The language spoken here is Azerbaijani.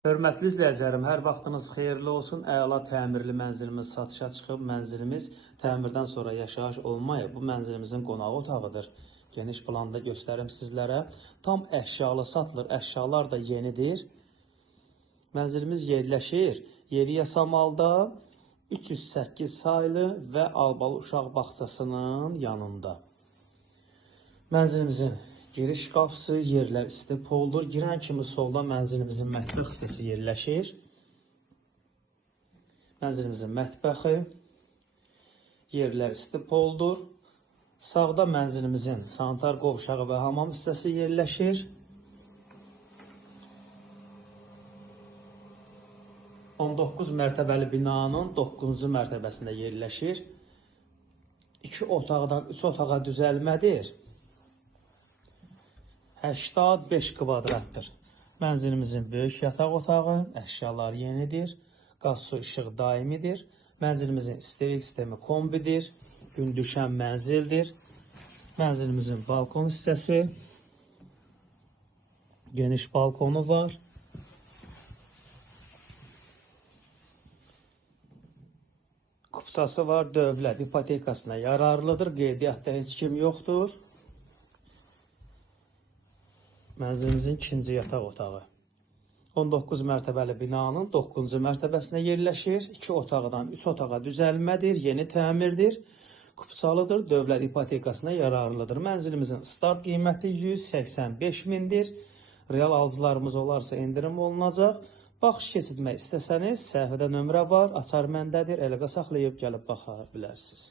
Hörmətli izləyicilərim, hər vaxtınız xeyirli olsun. Əla təmirli mənzilimiz satışa çıxıb. Mənzilimiz təmirdən sonra yaşayış olmayıb. Bu mənzilimizin qonaq otağıdır. Geniş planda göstərim sizlərə. Tam əşyalı satılır. Əşyalar da yenidir. Mənzilimiz yerləşir Yeriyə Samalda 308 saylı və Albalı uşaq bağçasının yanında. Mənzilimizin giriş qapısı, yerlər isti poldur. Girən kimi solda mənzilimizin mətbəx hissəsi yerləşir. Mənzilimizin mətbəxi, yerlər isti poldur. Sağda mənzilimizin sanitar qovşağı və hamam hissəsi yerləşir. 19 mərtəbəli binanın 9-cu mərtəbəsində yerləşir. 2 otaqdan 3 otağa düzəlmədir. 85 kvadratdır. Mənzilimizin böyük yataq otağı, əşyalar yenidir. Qaz su işıq daimidir. Mənzilimizin istilik sistemi kombidir. Gün düşən mənzildir. Mənzilimizin balkon hissəsi. Geniş balkonu var. Kupçası var. Dövlət ipotekasına yararlıdır. Qeydiyyatda heç kim yoxdur. Mənzilimizin ikinci yataq otağı. 19 mərtəbəli binanın 9-cu mərtəbəsində yerləşir. 2 otaqdan 3 otağa düzəlmədir, yeni təmirdir. Kupçalıdır, dövlət ipotekasına yararlıdır. Mənzilimizin start qiyməti 185 mindir. Real alıcılarımız olarsa indirim olunacaq. Baxış keçirmək istəsəniz, səhifədə nömrə var, açar məndədir. Əlaqə saxlayıb gəlib baxa bilərsiniz.